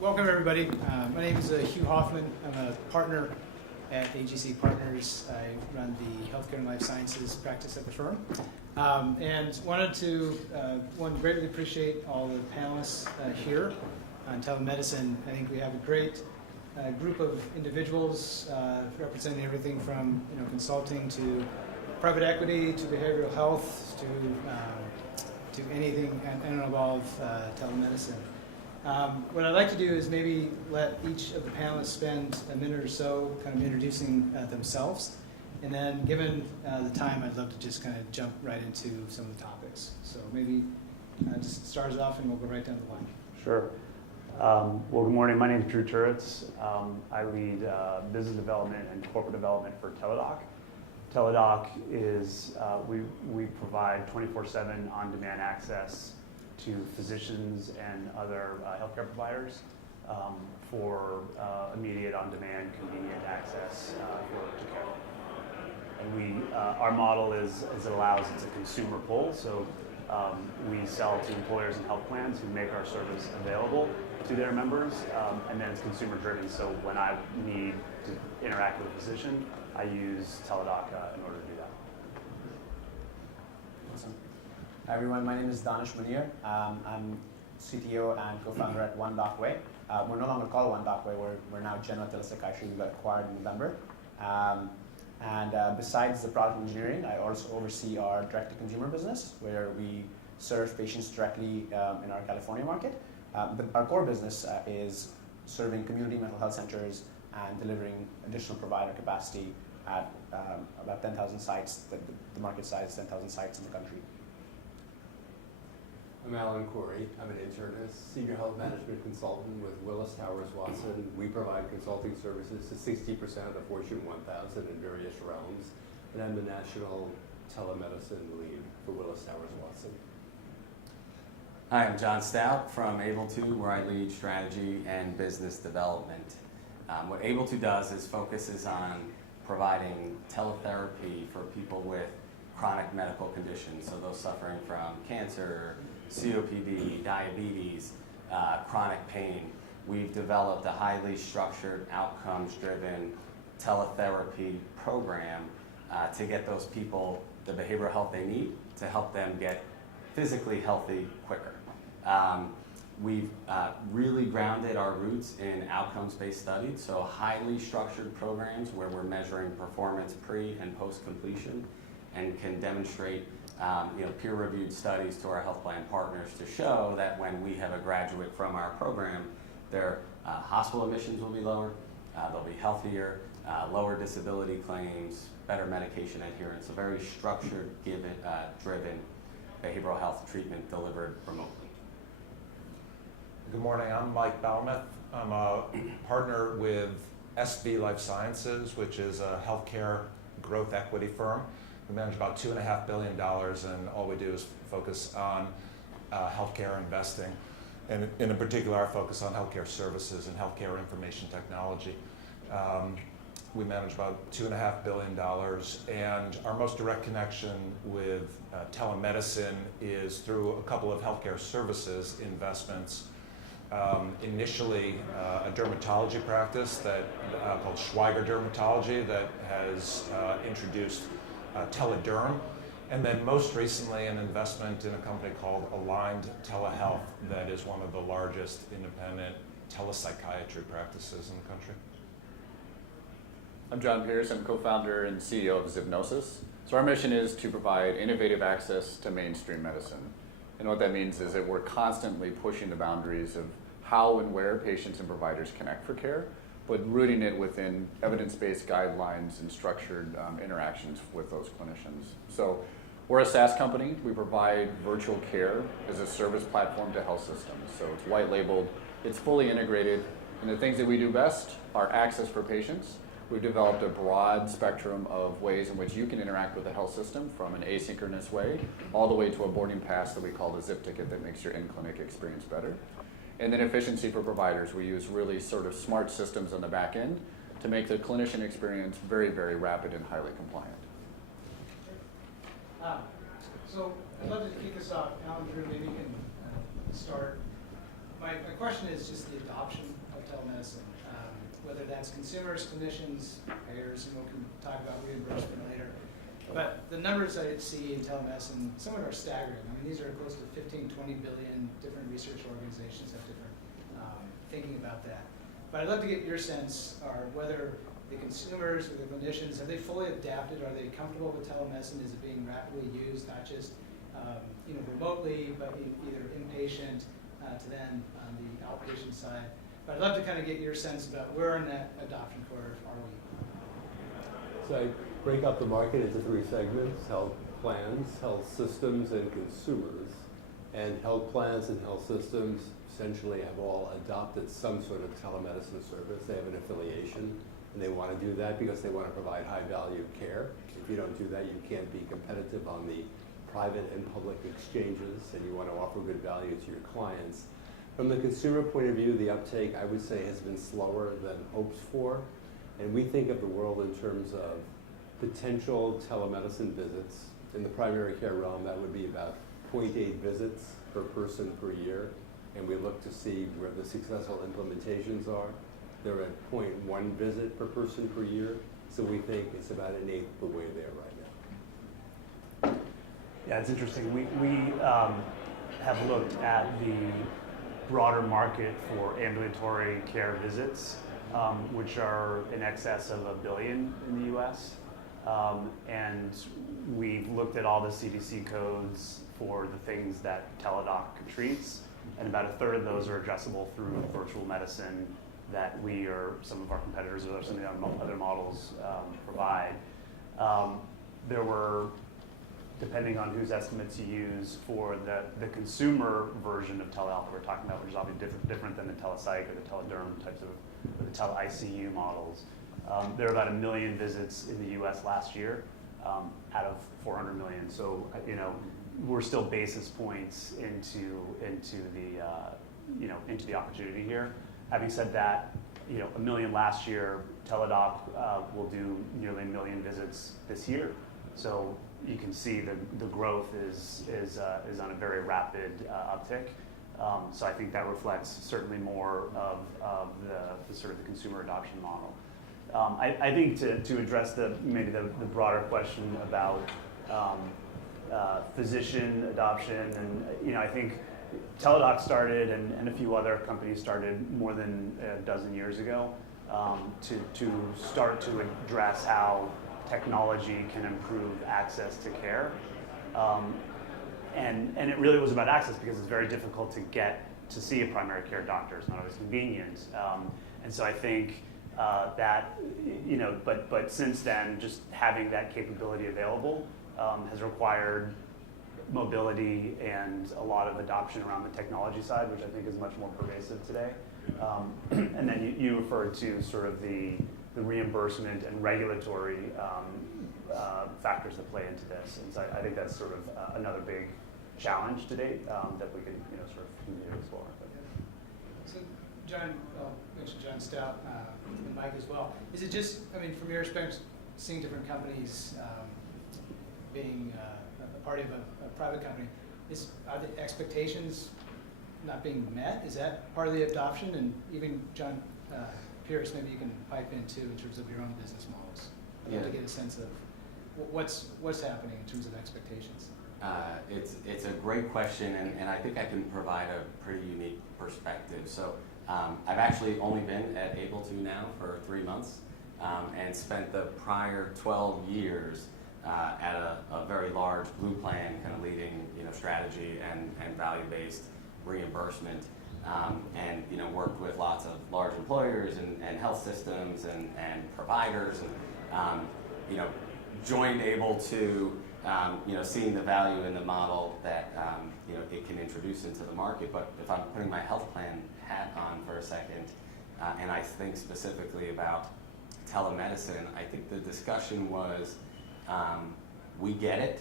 Welcome everybody. My name is Hugh Hoffman. I'm a partner at AGC Partners. I run the healthcare and life sciences practice at the firm. And wanted to greatly appreciate all the panelists here on telemedicine. I think we have a great group of individuals representing everything from consulting to private equity to behavioral health to anything and above telemedicine. What I'd like to do is maybe let each of the panelists spend a minute or so kind of introducing themselves. And then given the time, I'd love to just kind of jump right into some of the topics. So maybe just start us off and we'll go right down the line. Sure. Well, good morning. My name is Drew Turitz. I lead business development and corporate development for TeleDoc. TeleDoc is, we provide 24/7 on-demand access to physicians and other healthcare providers for immediate on-demand convenient access to care. And our model is it's a consumer pull, so we sell to employers and health plans who make our service available to their members, and then it's consumer driven, so when I need to interact with a physician, I use TeleDoc in order to do that. Awesome. Hi everyone, my name is Danish Munir. I'm CTO and co-founder at One Doc Way. We're no longer called One Doc Way, we're now General Telepsychiatry. We got acquired in November. Besides the product engineering, I also oversee our direct-to-consumer business, where we serve patients directly in our California market. Our core business is serving community mental health centers and delivering additional provider capacity at about 10,000 sites. The market size is 10,000 sites in the country. I'm Alan Corey. I'm an internist, senior health management consultant with Willis Towers Watson. We provide consulting services to 60% of the Fortune 1000 in various realms. And I'm the national telemedicine lead for Willis Towers Watson. Hi, I'm John Stout from Able2, where I lead strategy and business development. What Able2 does is focuses on providing teletherapy for people with chronic medical conditions, so those suffering from cancer, COPD, diabetes, chronic pain. We've developed a highly structured, outcomes-driven teletherapy program to get those people the behavioral health they need to help them get physically healthy quicker. We've really grounded our roots in outcomes-based studies, so highly structured programs where we're measuring performance pre and post-completion and can demonstrate peer-reviewed studies to our health plan partners to show that when we have a graduate from our program, their hospital admissions will be lower, they'll be healthier, lower disability claims, better medication adherence, a very structured, driven behavioral health treatment delivered remotely. Good morning, I'm Mike Balmuth. I'm a partner with SB Life Sciences, which is a healthcare growth equity firm. We manage about $2.5 billion, and all we do is focus on healthcare investing. And in particular, our focus on healthcare services and healthcare information technology. We manage about $2.5 billion, and our most direct connection with telemedicine is through a couple of healthcare services investments. Initially, a dermatology practice called Schweiger Dermatology that has introduced Telederm, and then most recently an investment in a company called Aligned Telehealth that is one of the largest independent telepsychiatry practices in the country. I'm John Pierce. I'm co-founder and CEO of Zipnosis. So our mission is to provide innovative access to mainstream medicine. And what that means is that we're constantly pushing the boundaries of how and where patients and providers connect for care, but rooting it within evidence-based guidelines and structured interactions with those clinicians. So we're a SaaS company. We provide virtual care as a service platform to health systems. So it's white labeled, it's fully integrated, and the things that we do best are access for patients. We've developed a broad spectrum of ways in which you can interact with the health system, from an asynchronous way all the way to a boarding pass that we call the zip ticket that makes your in-clinic experience better. And then efficiency for providers. We use really sort of smart systems on the back end to make the clinician experience very, very rapid and highly compliant. So I'd love to kick us off. Alan, Drew, maybe you can start. My my question is just the adoption of telemedicine, whether that's consumers, clinicians, payers, and we can talk about reimbursement later. But the numbers I see in telemedicine, some of them are staggering. I mean, these are close to 15, 20 billion. Different research organizations have different thinking about that. But I'd love to get your sense, or whether the consumers or the clinicians, have they fully adapted? Are they comfortable with telemedicine? Is it being rapidly used, not just remotely, but either inpatient to then on the outpatient side? But I'd love to kind of get your sense about where in that adoption curve are we? So I break up the market into three segments: health plans, health systems, and consumers. And health plans and health systems essentially have all adopted some sort of telemedicine service. They have an affiliation, and they want to do that because they want to provide high-value care. If you don't do that, you can't be competitive on the private and public exchanges, and you want to offer good value to your clients. From the consumer point of view, the uptake, I would say, has been slower than hoped for. And we think of the world in terms of potential telemedicine visits. In the primary care realm, that would be about 0.8 visits per person per year. And we look to see where the successful implementations are. They're at 0.1 visit per person per year. So we think it's about an eighth the way they are right now. Yeah, it's interesting. We have looked at the broader market for ambulatory care visits, which are in excess of 1 billion in the US. And we've looked at all the CDC codes for the things that Teladoc treats, and about a third of those are addressable through virtual medicine that we or some of our competitors or some of the other models provide. There were, depending on whose estimates you use, for the consumer version of telehealth we're talking about, which is obviously different than the telepsych or the telederm types of, or the tele-ICU models. There were about 1 million visits in the US last year out of 400 million. So, we're still basis points into the opportunity here. Having said that, 1 million last year, Teladoc will do nearly 1 million visits this year. So you can see the growth is on a very rapid uptick. So I think that reflects certainly more of the sort of the consumer adoption model. I think to address maybe the broader question about physician adoption, and I think Teladoc started and a few other companies started more than a dozen years ago to start to address how technology can improve access to care. And it really was about access because it's very difficult to get to see a primary care doctor. It's not always convenient. And so I think that, but since then, just having that capability available has required mobility and a lot of adoption around the technology side, which I think is much more pervasive today. And then you referred to sort of the reimbursement and regulatory factors that play into this. And so I think that's sort of another big challenge to date that we can sort of continue to explore. So John, I'll mention John Stout and Mike as well. Is it just, from your experience, seeing different companies being a part of a private company, are the expectations not being met? Is that part of the adoption? And even John Pierce, maybe you can pipe in too in terms of your own business models. I'd love to get a sense of what's happening in terms of expectations. It's a great question, and I think I can provide a pretty unique perspective. So I've actually only been at Able2 now for 3 months, and spent the prior 12 years at a very large blue plan, kind of leading strategy and value-based reimbursement, and worked with lots of large employers and health systems and providers, and joined Able2, seeing the value in the model that it can introduce into the market. But if I'm putting my health plan hat on for a second, and I think specifically about telemedicine, I think the discussion was, we get it,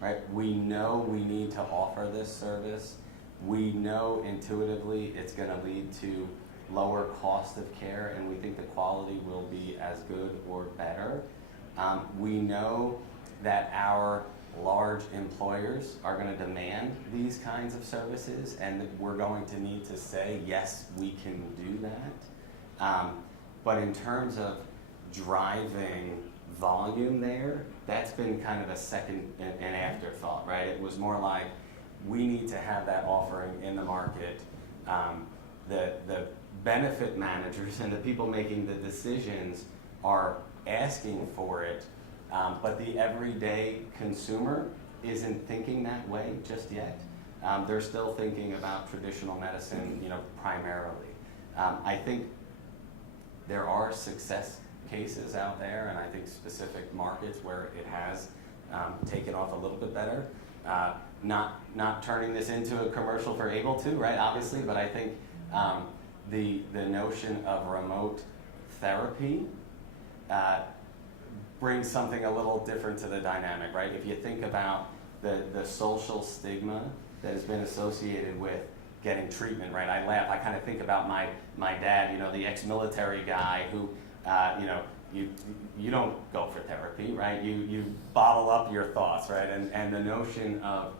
right? We know we need to offer this service. We know intuitively it's going to lead to lower cost of care, and we think the quality will be as good or better. We know that our large employers are going to demand these kinds of services, and that we're going to need to say, yes, we can do that. But in terms of driving volume there, that's been kind of a second an afterthought, right? It was more like, we need to have that offering in the market. The benefit managers and the people making the decisions are asking for it, but the everyday consumer isn't thinking that way just yet. They're still thinking about traditional medicine, primarily. I think there are success cases out there, and I think specific markets where it has taken off a little bit better. Not turning this into a commercial for Able To, right? Obviously, but I think the notion of remote therapy brings something a little different to the dynamic, right? If you think about the social stigma that has been associated with getting treatment, right? I laugh. I kind of think about my dad, the ex-military guy who, you don't go for therapy, right? You bottle up your thoughts, right? And the notion of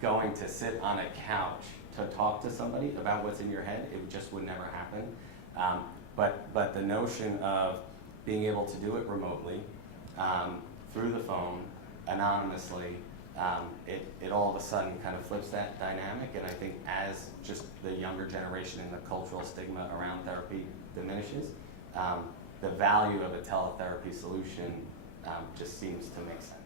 going to sit on a couch to talk to somebody about what's in your head, it just would never happen. But the notion of being able to do it remotely, through the phone, anonymously, it all of a sudden kind of flips that dynamic. And I think as just the younger generation and the cultural stigma around therapy diminishes, the value of a teletherapy solution just seems to make sense.